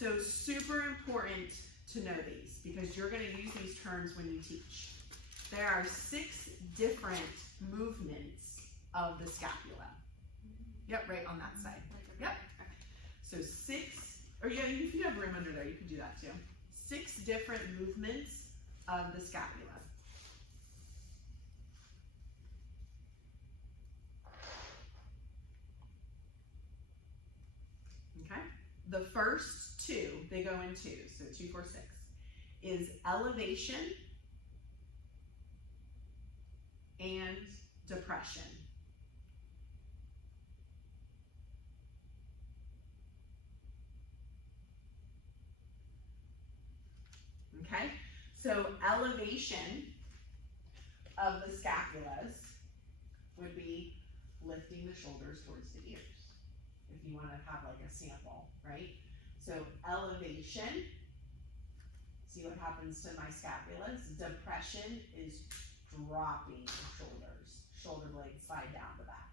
So super important to know these because you're going to use these terms when you teach. There are 6 different movements of the scapula. Yep, right on that side. Yep. So 6, or yeah, if you have room under there, you can do that too. 6 different movements of the scapula. Okay. The first 2, they go in 2s, so 2, 4, 6, is elevation and depression. Okay, so elevation of the scapulas would be lifting the shoulders towards the ears. If you want to have like a sample, right? So elevation, see what happens to my scapulas. Depression is dropping the shoulders. Shoulder blades slide down the back.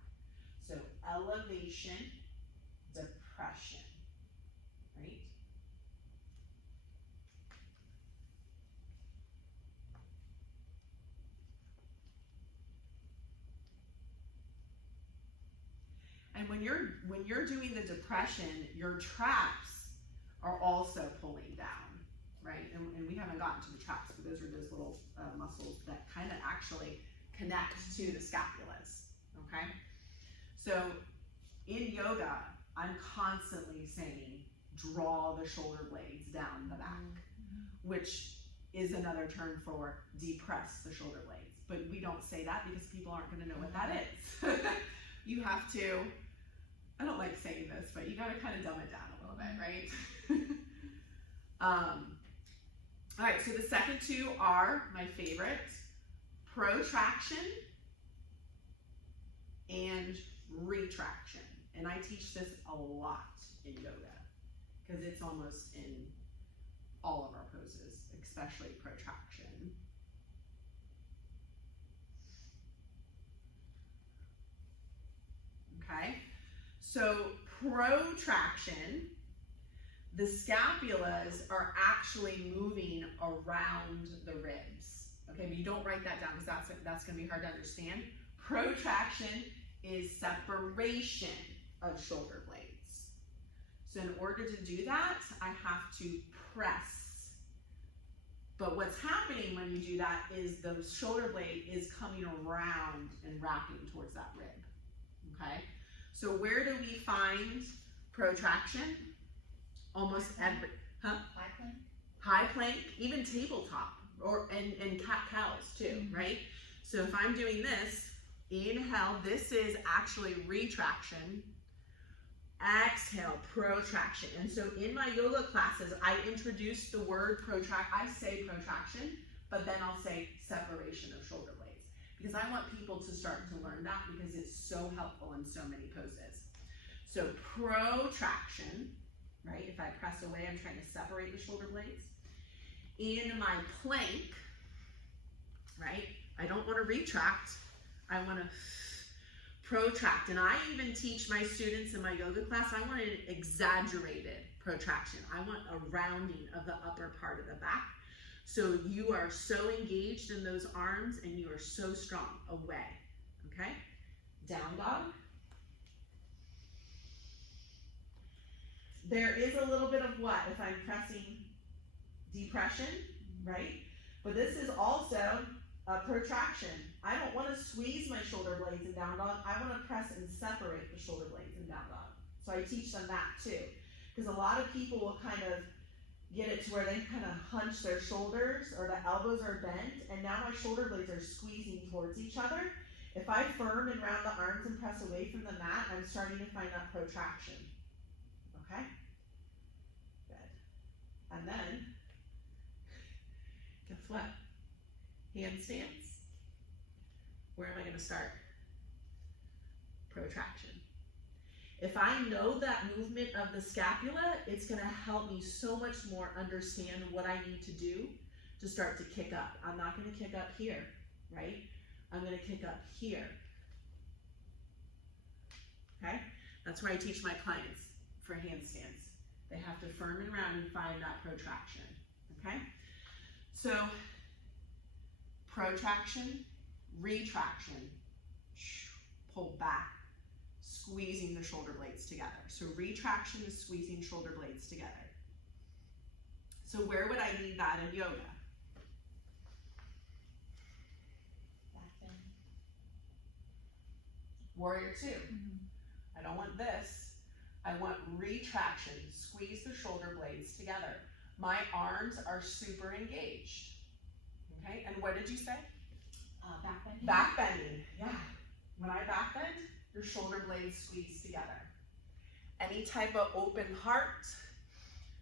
So elevation, depression, right? And when you're doing the depression, your traps are also pulling down, right? And we haven't gotten to the traps, but those are those little muscles that kind of actually connect to the scapulas, okay? So in yoga, I'm constantly saying, draw the shoulder blades down the back, which is another term for depress the shoulder blades. But we don't say that because people aren't going to know what that is. You have to, I don't like saying this, but you got to kind of dumb it down a little bit, right? All right, so the second 2 are my favorites, protraction and retraction. And I teach this a lot in yoga because it's almost in all of our poses, especially protraction. Okay, so protraction, the scapulas are actually moving around the ribs. Okay, but you don't write that down because that's going to be hard to understand. Protraction is separation of shoulder blades. So in order to do that, I have to press. But what's happening when you do that is the shoulder blade is coming around and wrapping towards that rib. Okay, so where do we find protraction? Almost every, High plank? High plank, even tabletop, and cat-cows too, right? So if I'm doing this, inhale, this is actually retraction. Exhale, protraction. And so in my yoga classes, I introduce the word protract. I say protraction, but then I'll say separation of shoulder blades because I want people to start to learn that because it's so helpful in so many poses. So protraction, right? If I press away, I'm trying to separate the shoulder blades. In my plank, right? I don't want to retract. I want to protract. And I even teach my students in my yoga class, I want an exaggerated protraction. I want a rounding of the upper part of the back. So you are so engaged in those arms and you are so strong. Away, okay? Down dog. There is a little bit of what if I'm pressing depression, right? But this is also a protraction. I don't want to squeeze my shoulder blades in down dog. I want to press and separate the shoulder blades in down dog. So I teach them that too. Because a lot of people will kind of get it to where they kind of hunch their shoulders or the elbows are bent and now my shoulder blades are squeezing towards each other. If I firm and round the arms and press away from the mat, I'm starting to find that protraction. Okay? Good. And then, guess what? Handstands. Where am I going to start? Protraction. If I know that movement of the scapula, it's going to help me so much more understand what I need to do to start to kick up. I'm not going to kick up here, right? I'm going to kick up here. Okay? That's where I teach my clients for handstands. They have to firm and round and find that protraction, okay? So protraction, retraction, pull back, squeezing the shoulder blades together. So retraction is squeezing shoulder blades together. So where would I need that in yoga? Back bend. Warrior two. I don't want this. I want retraction. Squeeze the shoulder blades together. My arms are super engaged. Okay, and what did you say? Back bending. Back bending, yeah. When I back bend, your shoulder blades squeeze together. Any type of open heart,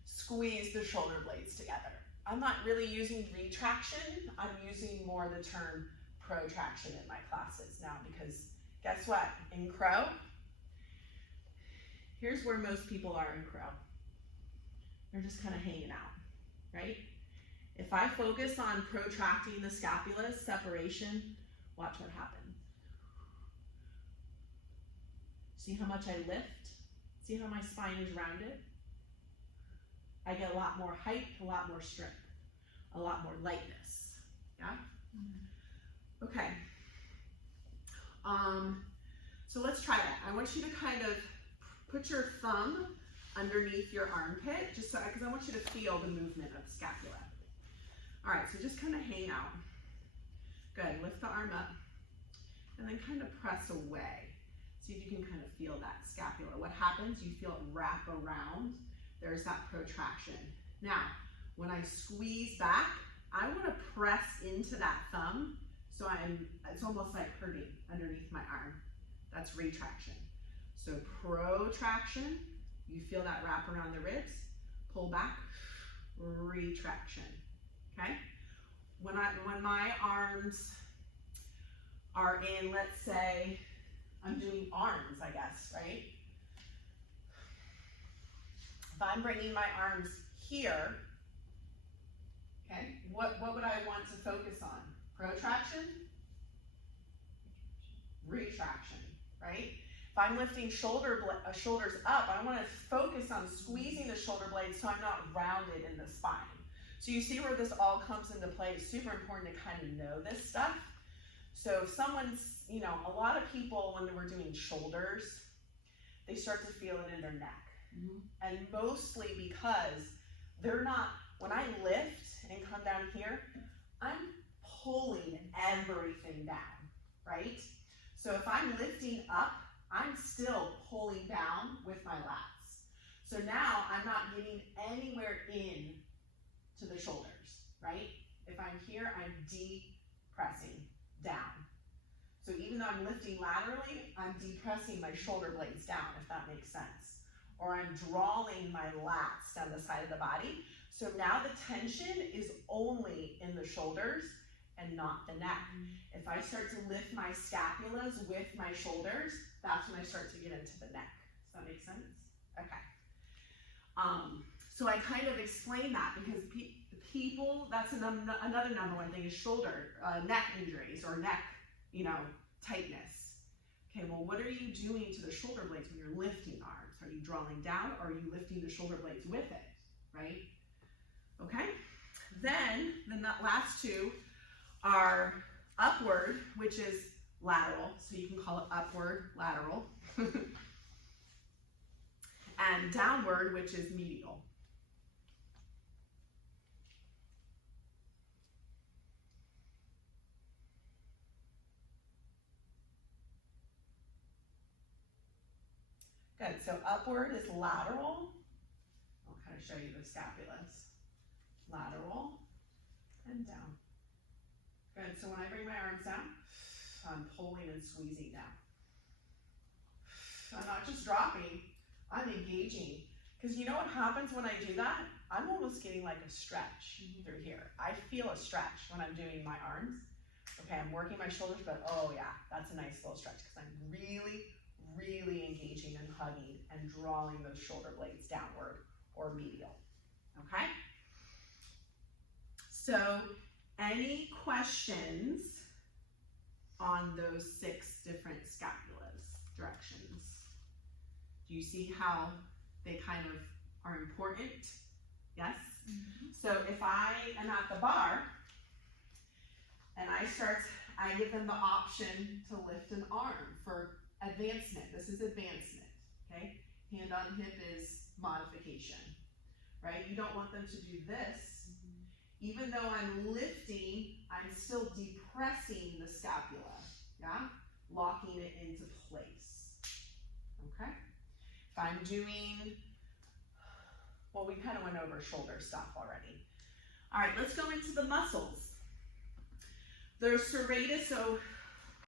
squeeze the shoulder blades together. I'm not really using retraction. I'm using more the term protraction in my classes now because guess what? In crow, here's where most people are in crow. They're just kind of hanging out, right? If I focus on protracting the scapula, separation, watch what happens. See how much I lift? See how my spine is rounded? I get a lot more height, a lot more strength, a lot more lightness, yeah? Okay. So let's try that. I want you to kind of put your thumb underneath your armpit, just so, because I want you to feel the movement of the scapula. All right, so just kind of hang out. Good, lift the arm up, and then kind of press away. See if you can kind of feel that scapula. What happens, you feel it wrap around. There's that protraction. Now, when I squeeze back, I want to press into that thumb, so it's almost like hurting underneath my arm. That's retraction. So protraction, you feel that wrap around the ribs, pull back, retraction, okay? When my arms are in, let's say, I'm doing arms, I guess, right? If I'm bringing my arms here, okay, what would I want to focus on? Protraction, retraction, right? If I'm lifting shoulders up, I want to focus on squeezing the shoulder blades so I'm not rounded in the spine. So you see where this all comes into play. It's super important to kind of know this stuff. So if someone's, you know, a lot of people when we're doing shoulders, they start to feel it in their neck. And mostly because they're not, when I lift and come down here, I'm pulling everything down, right? So if I'm lifting up, I'm still pulling down with my lats. So now I'm not getting anywhere in to the shoulders, right? If I'm here, I'm depressing down. So even though I'm lifting laterally, I'm depressing my shoulder blades down, if that makes sense. Or I'm drawing my lats down the side of the body. So now the tension is only in the shoulders and not the neck. If I start to lift my scapulas with my shoulders, that's when I start to get into the neck. Does that make sense? Okay. So I kind of explain that because people, that's another number one thing is shoulder, neck injuries or neck, you know, tightness. Okay, well, what are you doing to the shoulder blades when you're lifting arms? Are you drawing down or are you lifting the shoulder blades with it, right? Okay, then the last two are upward, which is lateral, so you can call it upward, lateral, and downward, which is medial. Good, so upward is lateral. I'll kind of show you the scapulas. Lateral and down. Good, so when I bring my arms down, I'm pulling and squeezing down. I'm not just dropping, I'm engaging. Because you know what happens when I do that? I'm almost getting like a stretch through here. I feel a stretch when I'm doing my arms. Okay, I'm working my shoulders, but oh yeah, that's a nice little stretch because I'm really, really engaging and hugging and drawing those shoulder blades downward or medial, okay? So, any questions on those 6 different scapulas directions? Do you see how they kind of are important. Yes? So if I am at the bar and I give them the option to lift an arm for advancement. This is advancement, okay? Hand on hip is modification, right? You don't want them to do this. Even though I'm lifting, I'm still depressing the scapula, yeah? Locking it into place, okay? If I'm doing, well, we kind of went over shoulder stuff already. All right, let's go into the muscles. There's serratus, so